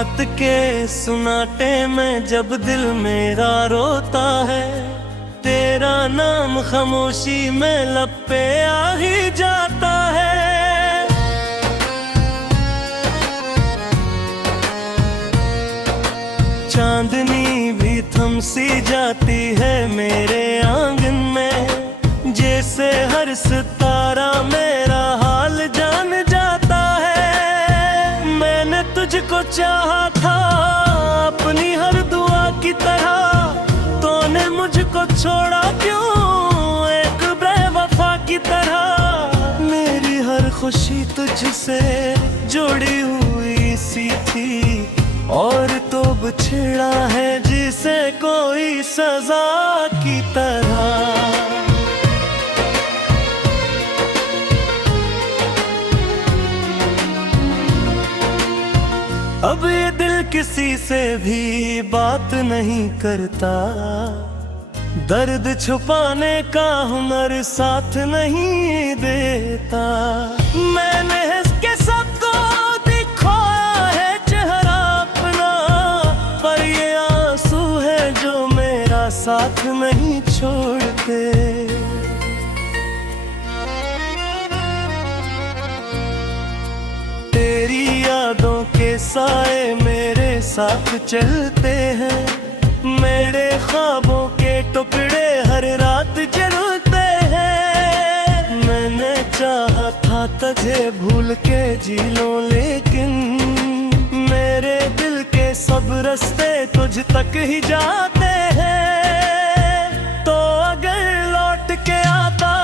रात के सुनाटे में जब दिल मेरा रोता है, तेरा नाम खामोशी में लब पे आ ही जाता है। चांदनी भी थम सी जाती है मेरे आंगन में, जैसे हर सितारा मेरा हाल जान जाता है। मैंने तुझको चाहा था अपनी हर दुआ की तरह, तूने मुझको छोड़ा क्यों एक बेवफा की तरह। मेरी हर खुशी तुझसे जुड़ी हुई सी थी, और तो बिछड़ा है जिसे कोई सजा की तरह। अब ये दिल किसी से भी बात नहीं करता, दर्द छुपाने का हुनर साथ नहीं देता। मैंने इसके सबको दिखाया है चेहरा अपना, पर ये आंसू है जो मेरा साथ नहीं छोड़ते। तेरी यादों के साए मेरे साथ चलते हैं, मेरे ख्वाबों के टुकड़े हर रात जलते हैं। मैंने चाहा था तुझे भूल के जी लूं, लेकिन मेरे दिल के सब रास्ते तुझ तक ही जाते हैं। तो अगर लौट के आता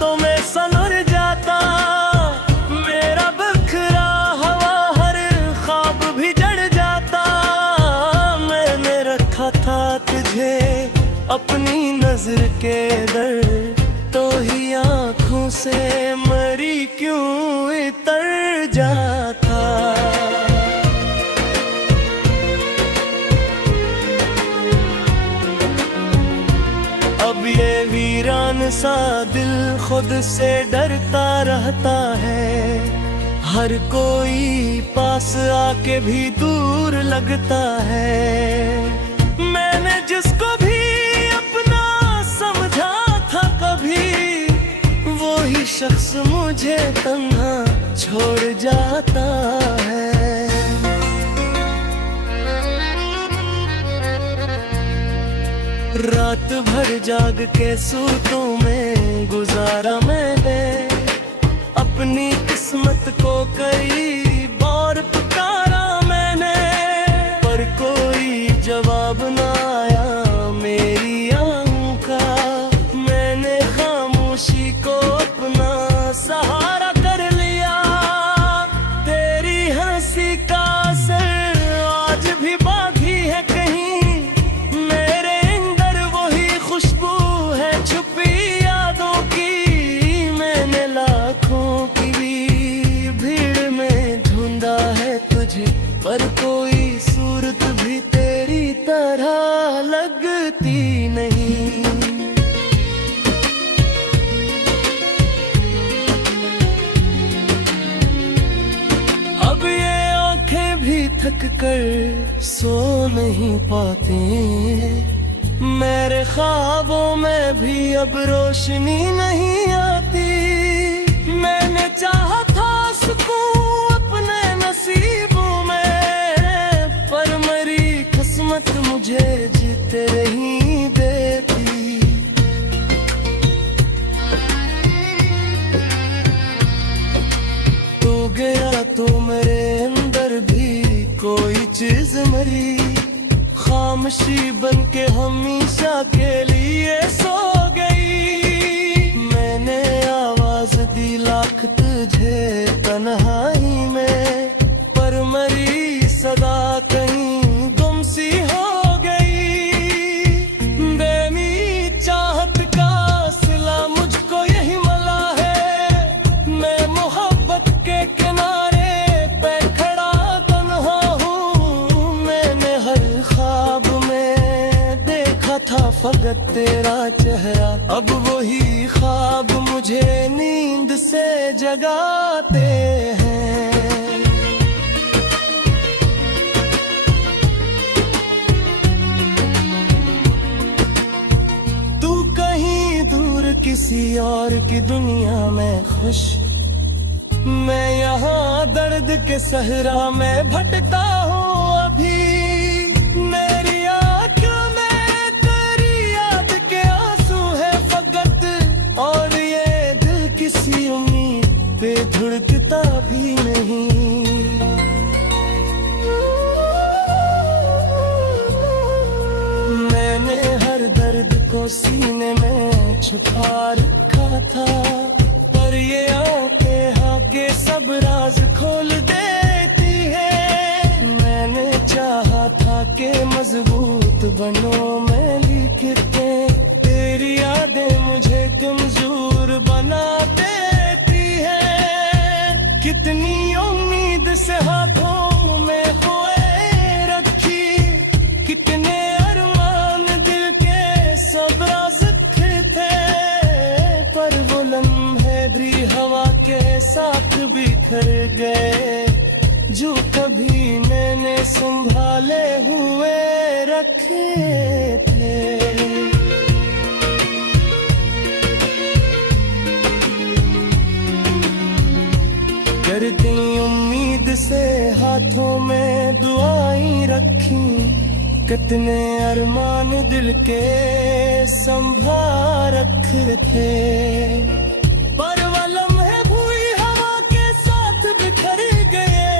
तो मैं सनूर जाता, मेरा बिखरा हवा हर ख्वाब भी जड़ जाता। मैंने रखा था तुझे अपनी नजर के दर, तो ही आंखों से मरी क्यों इतर जाता। अब ये वीरान सा दिल खुद से डरता रहता है, हर कोई पास आके भी दूर लगता है। मैंने जिसको भी अपना समझा था कभी, वो ही शख्स मुझे तन्हा छोड़ जाता है। रात भर जाग के सूतों में गुजारा मैंने, अपनी किस्मत को कई बार पुकारा मैंने, पर कोई जवाब ना आया मेरी आहों का। मैंने खामोशी को अपना सहारा कर लिया, तेरी हंसी का असर आज भी बाकी है कहीं। मेरे अंदर वही खुशबू है छुपी यादों की, मैंने लाखों की भीड़ में ढूंढा है तुझे, पर कोई सूरत भी तेरी तरह लगती नहीं। अब ये आंखें भी थक कर सो नहीं पाती, मेरे ख्वाबों में भी अब रोशनी नहीं आती। मैंने चाहा था सुकून अपने नसीबों में, पर मेरी किस्मत मुझे जीते नहीं देती। तू गया तो मेरे अंदर भी कोई चीज मरी, खामोशी बन के हमेशा के लिए सो गई। मैंने आवाज दी लाख तुझे तन्हाई में, पर मरी सदा कहीं गुम सी हो गई। बेमी चाहत का सिला मुझको यही मिला है, मैं मोहब्बत के किनारे पे खड़ा तन्हा हूँ। मैंने हर ख्वाब में देखा था फकत तेरा चेहरा, अब वही ख्वाब मुझे नींद से जगाते हैं। खामोश। मैं यहाँ दर्द के सहरा में भटका हूँ अभी। मेरी आँखों में तेरी याद के आंसू है फकत, और ये दिल किसी उम्मीद पे धड़कता भी नहीं। मैंने हर दर्द को सीने में छुपा रखा था, पर ये आंखें के सब राज खोल देती है। मैंने चाहा था कि मजबूत बनो मैं लिखते, तेरी यादें मुझे कमजोर बना देती है। कितनी उम्मीद से हाथों में हुए रखी, कितने अरमान दिल के सब राज थे, पर वो लम्हे भी हवा के साथ बिखर गए, जो कभी मैंने संभाले हुए रखे थे। करती उम्मीद से हाथों में दुआएं रखी, कितने अरमान दिल के संभाल रखे थे, पर वो लम्हे भूई हवा के साथ बिखर गए,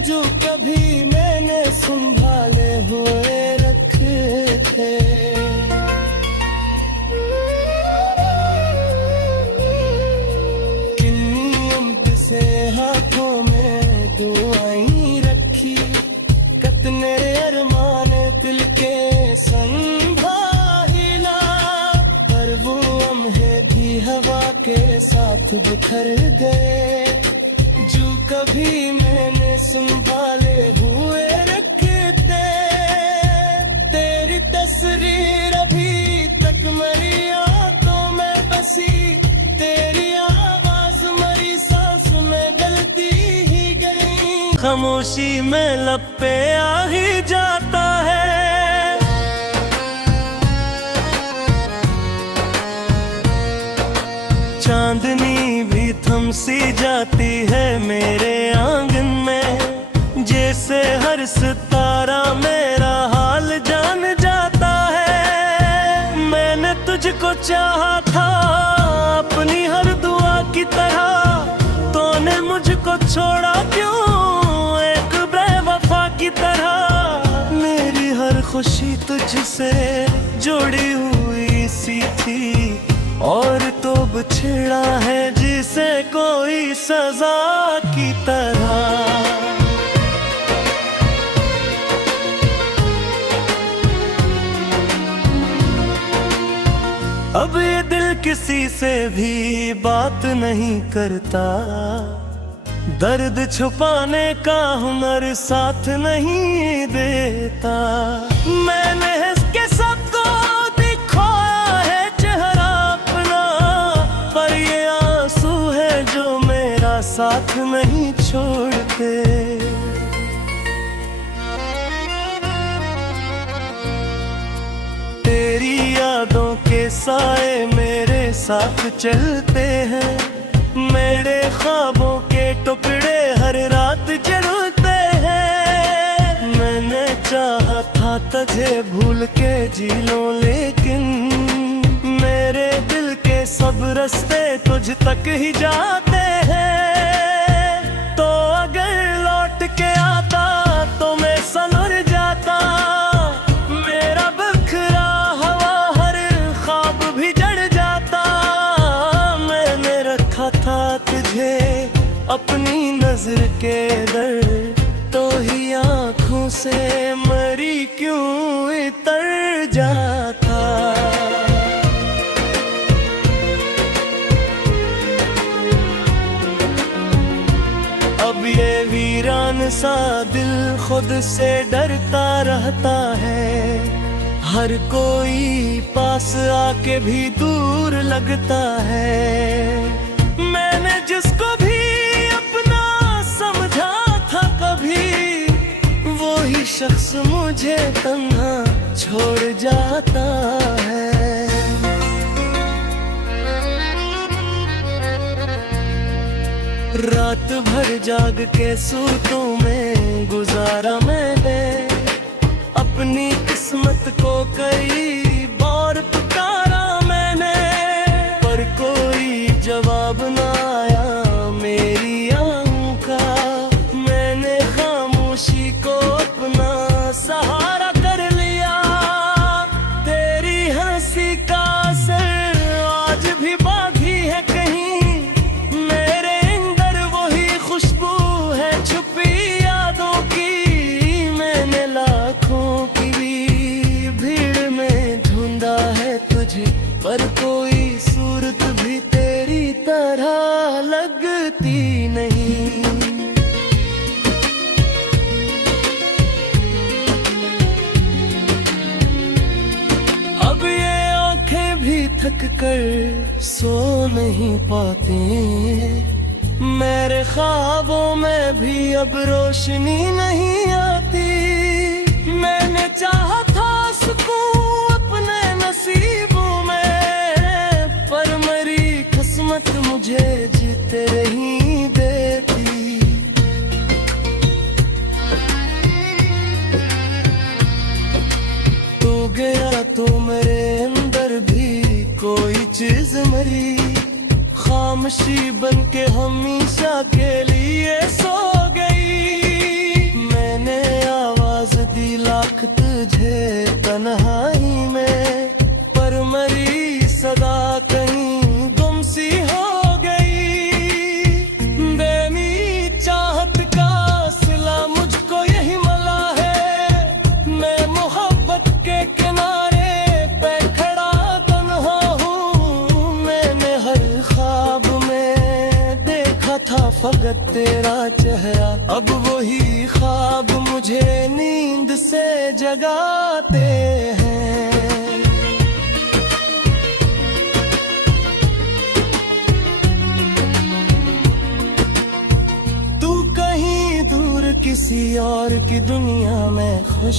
जो कभी मैंने संभाले हुए रखे थे। कितनी उम्मीद से हाथों में दुआएं रखी, कितने अरमान दिल के संभाला, पर वो लम्हे भी हवा के साथ बिखर गए, जो कभी मैंने संभाले हुए रखे थे। तेरी तस्वीर अभी तक मेरी आंखों में बसी, तेरी आवाज मेरी सांस में गलती ही गई। खामोशी में लब पे आ ही जाता है, चांदनी भी थम सी जाती है मेरे आंगन में, जैसे हर सितारा मेरा हाल जान जाता है। मैंने तुझको चाहा था अपनी हर दुआ की तरह, तूने मुझको छोड़ा क्यों एक बेवफा की तरह। मेरी हर खुशी तुझसे जुड़ी हुई सी थी, और तो बिछड़ा है जिसे कोई सजा की तरह। अब ये दिल किसी से भी बात नहीं करता, दर्द छुपाने का हुनर साथ नहीं देता। मैंने इसके सबको दिखाया है चेहरा अपना, पर ये आंसू है जो मेरा साथ नहीं छोड़ते। तेरी यादों के साए मेरे साथ चलते हैं, मेरे ख्वाबों के टुकड़े हर रात जलते हैं। मैंने चाहा था तुझे भूल के जी लूं, लेकिन मेरे दिल के सब रास्ते तुझ तक ही जाते हैं। तो अगर लौट के आता तो मैं संवर जाता, मेरा बिखरा हवा हर ख्वाब भी जड़ जाता। मैंने रखा था तुझे अपनी नजर के दर, तो ही आँखों से मरी क्यों इतर जाता। अब ये वीरान सा दिल खुद से डरता रहता है, हर कोई पास आके भी दूर लगता है। मैंने जिसको भी अपना समझा था कभी, वो ही शख्स मुझे तन्हा छोड़ जाता है। रात भर जाग के सूतों में गुजारा मैंने, अपनी किस्मत को कई बार पुकारा मैंने, पर कोई जवाब ना आया मेरी आहों का। मैंने खामोशी को अपना सहारा कर लिया, तेरी हंसी का असर आज भी बाकी है कहीं, मेरे अंदर वही खुशबू है छुपी यादों की। मैंने लाखों की भीड़ में ढूंढा है तुझे, पर कोई सूरत भी तेरी तरह लगती नहीं। अब ये आंखें भी थक कर सो नहीं पाते, मेरे ख्वाबों में भी अब रोशनी नहीं आती। मैंने चाहा था सुकून अपने नसीबों में, पर मरी किस्मत मुझे जीते नहीं देती। तू गया तो मेरे अंदर भी कोई चीज मरी, खामोशी बन के हमेशा के लिए सो गई। मैंने आवाज दी लाख तुझे तन्हाई में, पर मरी सदा कहीं गुम सी हो गई। बेमी चाहत का सिला मुझको यही मिला है, मैं मोहब्बत के किनारे पे खड़ा तन्हा हूँ। मैंने हर ख्वाब में देखा था फकत तेरा चेहरा, अब वही ख्वाब मुझे नींद से जगाते हैं। तू कहीं दूर किसी और की दुनिया में खुश,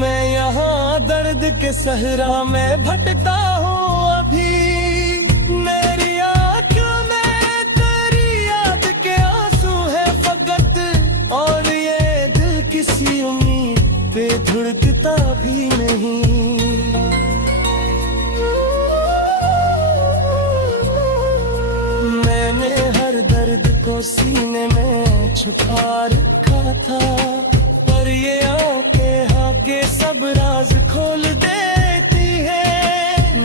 मैं यहाँ दर्द के सहरा में भटकता हूँ अभी। मेरी आँखों में तेरी याद के आंसू है फकत, और ये दिल किसी उम्मीद पे धड़कता भी नहीं। मैंने हर दर्द को सीने में छुपा रखा था, पर ये आंखें आके सब राज खोल देती है।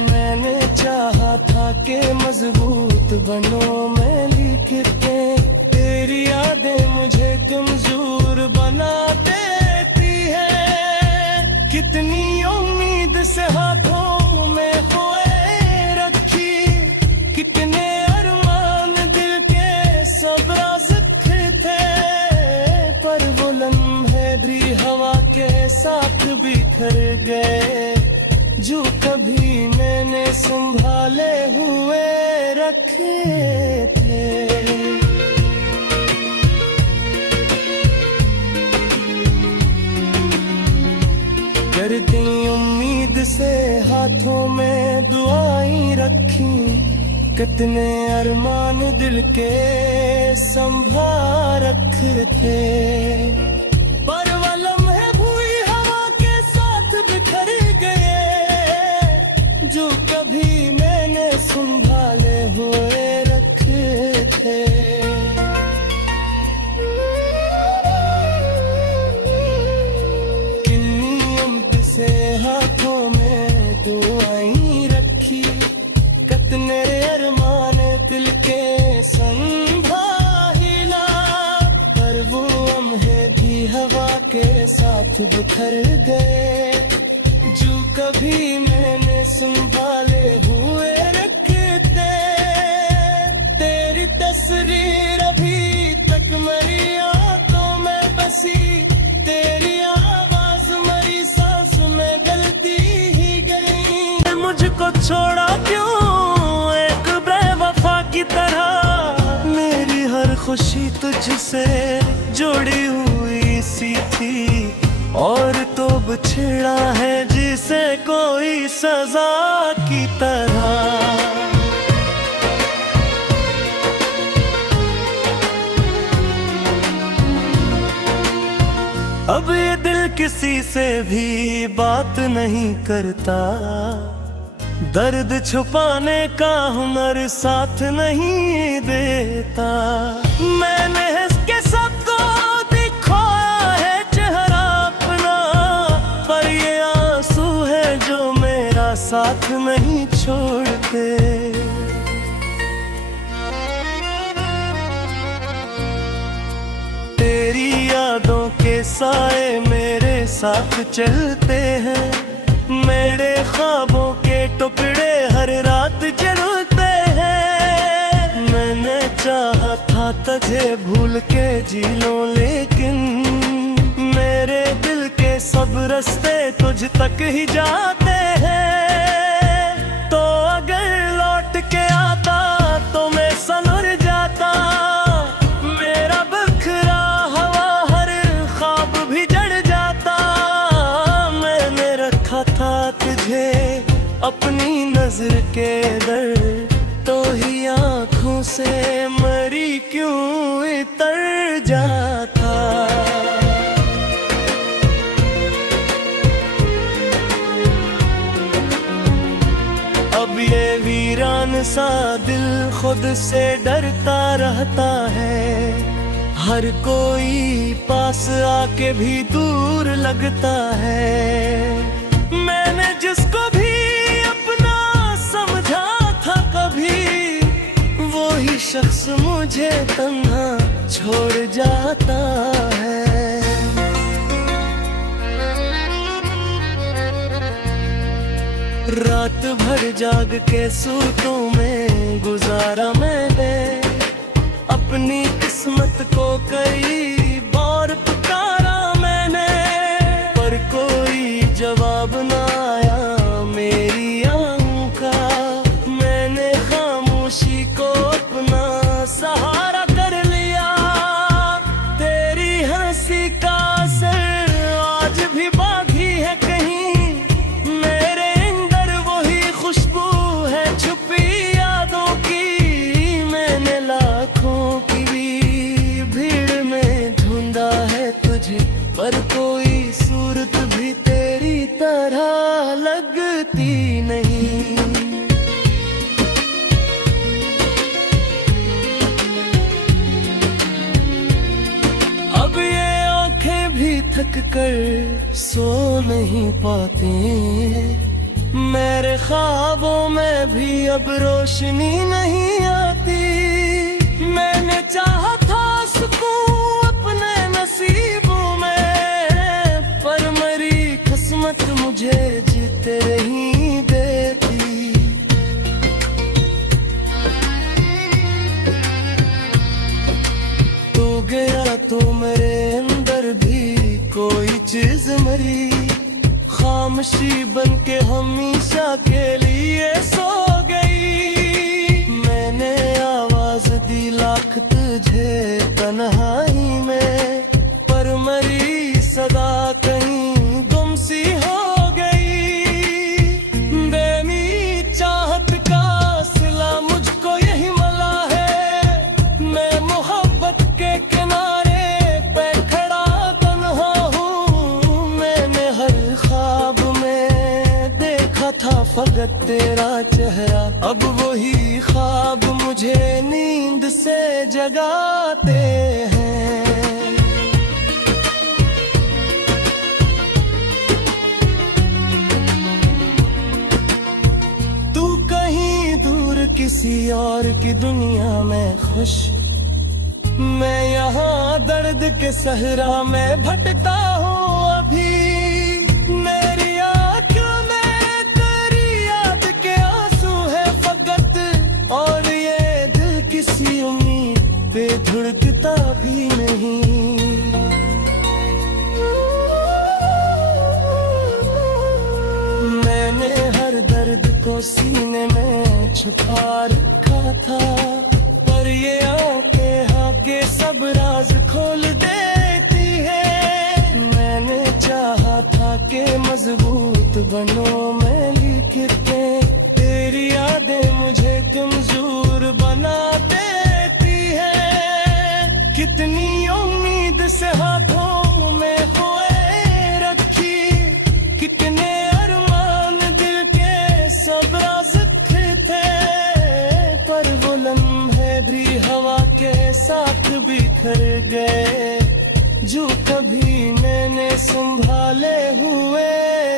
मैंने चाहा था कि मजबूत बनो मैं लिख के, तेरी यादें मुझे कमजोर बना देती है। कितनी उम्मीद से हाथों में खोए रखी, कितने अरमान दिल के सब राज थे, पर वो लम्हे भी हवा के साथ बिखर गए, जो कभी मैंने संभाले हुए रखे थे। करती उम्मीद से हाथों में दुआएं रखी, कितने अरमान दिल के संभाल रखे थे, पर वो लम्हे भूई हवा के साथ बिखर गए, जो कभी मैंने संभाले हुए रखे थे। कितनी उम्मीद से हाथों में दुआएं रखी, कितने अरमान दिल के संभाला, पर वो लम्हे भी हवा के साथ बिखर गए, जो कभी मैंने संभाले हुए रखे थे। तेरी तस्वीर अभी तक मेरी आंखों में बसी, तेरी आवाज मेरी सांस में गलती ही गई। मुझको छोड़ा क्यों एक बेवफा की तरह, मेरी हर खुशी तुझसे जुड़ी हुई सी थी, और तो बिछड़ा है जिसे कोई सजा की तरह। अब ये दिल किसी से भी बात नहीं करता, दर्द छुपाने का हुनर साथ नहीं देता। मैंने इसके सबको दिखाया है चेहरा अपना, पर ये आंसू है जो मेरा साथ नहीं छोड़ते। तेरी यादों के साए मेरे साथ चलते हैं, मेरे ख्वाबों के टुकड़े हर रात जलते हैं। मैंने चाहा था तुझे भूल के जी लूं, लेकिन मेरे दिल के सब रास्ते तुझ तक ही जाते हैं। तो अगर लौट के आता तो मैं सनर जाता, मेरा बिखरा हवा हर ख्वाब भी जड़ जाता। मैंने रखा था तुझे अपनी नजर के दर, तो ही आंखों से मरी क्यों इतर जाता। अब ये वीरान सा दिल खुद से डरता रहता है, हर कोई पास आके भी दूर लगता है। मैंने जिसको भी अपना समझा था कभी, वो ही शख्स मुझे तन्हा छोड़ जाता है। रात भर जाग के सूतों में गुजारा मैंने, अपनी किस्मत को कई बार पुकारा मैंने, पर कोई जवाब ना आया मेरी आहों का। मैंने खामोशी को अपना सहारा कर लिया, तेरी हंसी का असर आज भी बाकी है कहीं। मेरे अंदर वही खुशबू है छुपी यादों की, मैंने लाखों की भीड़ में ढूंढा है तुझे, पर कोई सूरत भी तेरी तरह लगती नहीं। अब ये आंखें भी थक कर सो नहीं पाते, मेरे ख्वाबों में भी अब रोशनी नहीं आती। मैंने चाहा था सुकून अपने नसीबों में, पर मेरी किस्मत मुझे जीते नहीं देती। तू गया तो मेरे अंदर भी कोई चीज मरी, खामोशी बन के हमेशा के लिए सो गई। मैंने आवाज दी लाख तुझे तन्हाई में, पर मरी सदा कहीं गुम सी हो गई। बेनी चाहत का सिला मुझको यही मिला है, मैं मोहब्बत के किनारे पे खड़ा तन्हा हूँ। मैंने हर ख्वाब में देखा था फकत तेरा चेहरा, अब वही ख्वाब मुझे नींद से जगाते हैं। तू कहीं दूर किसी और की दुनिया में खुश, मैं यहाँ दर्द के सहरा में भटकता हूँ अभी। मेरी आँखों में तेरी याद के आंसू है फकत, और ये दिल किसी उम्मीद पे धड़कता भी नहीं। मैंने हर दर्द को सीने में छुपा रखा था, पर ये आंखें आके सब राज खोल देती है। मैंने चाहा था कि मजबूत बनो मैं लिख के, तेरी यादें मुझे कमजोर बना देती है। कितनी उम्मीद से हाथों में हो बिखर गए, जो कभी मैंने संभाले हुए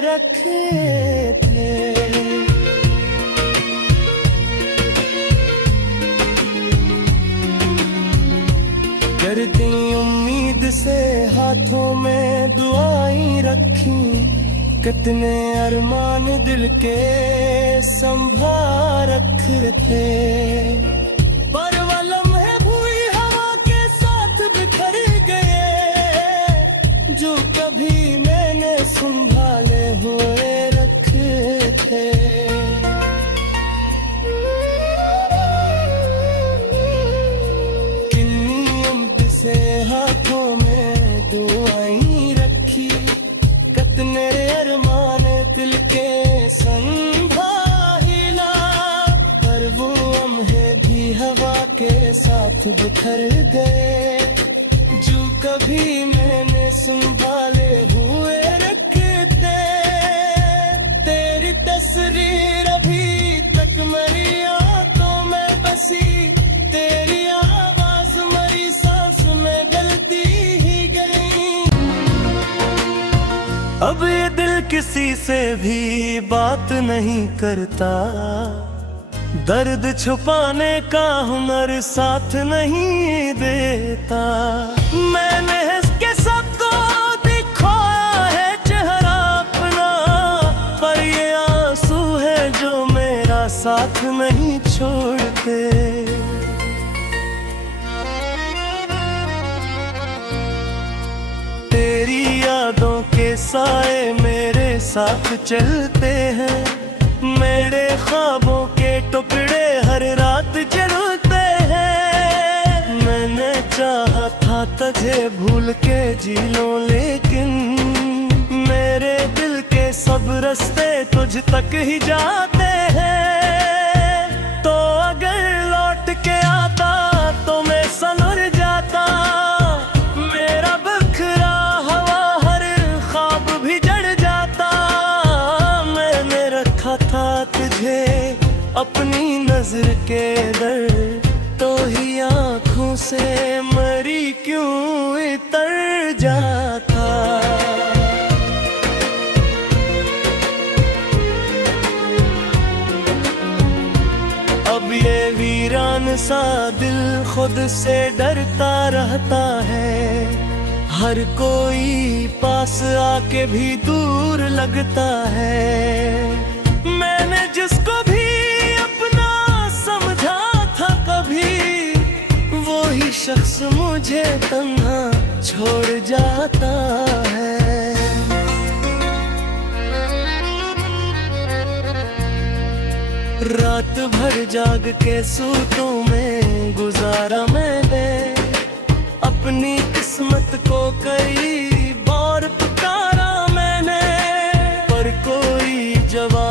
रखे थे। करती उम्मीद से हाथों में दुआएं रखी, कितने अरमान दिल के संभाल रखे थे। पर वो लम्हे भूई हवा के साथ बिखर गए, जो कभी मैंने संभाले हुए रखे थे। किन्नी उम्मीद से हाथों में दुआएं रखी, कितने अरमान दिल के संभाला, पर वो लम्हे भी हवा के साथ बिखर गए, जो कभी मैंने संभाले हुए रखे थे। तेरी तस्वीर अभी तक मेरी आंखों में बसी, तेरी आवाज मरी सांस में गलती ही गई। अब ये दिल किसी से भी बात नहीं करता, दर्द छुपाने का हुनर साथ नहीं देता। मैंने इसके सबको दिखाया है चेहरा अपना, पर ये आंसू है जो मेरा साथ नहीं छोड़ते। तेरी यादों के साए मेरे साथ चलते हैं, मेरे ख्वाबों के टुकड़े हर रात जलते हैं। मैंने चाहा था तुझे भूल के जी लूं, लेकिन मेरे दिल के सब रास्ते तुझ तक ही जाते हैं। तो अगर लौट के आता तो मैं सनर जाता, मेरा बिखरा हवा हर ख्वाब भी जड़ जाता। मैंने रखा था तुझे अपनी नजर के दर, तो ही आंखों से मरी क्यों इतर जाता। अब ये वीरान सा दिल खुद से डरता रहता है, हर कोई पास आके भी दूर लगता है। मैंने जिसको भी अपना समझा था कभी, वो ही शख्स मुझे तन्हा छोड़ जाता है। रात भर जाग के सूतों में गुजारा मैंने, अपनी किस्मत को कई बार पुकारा मैंने, पर कोई जवाब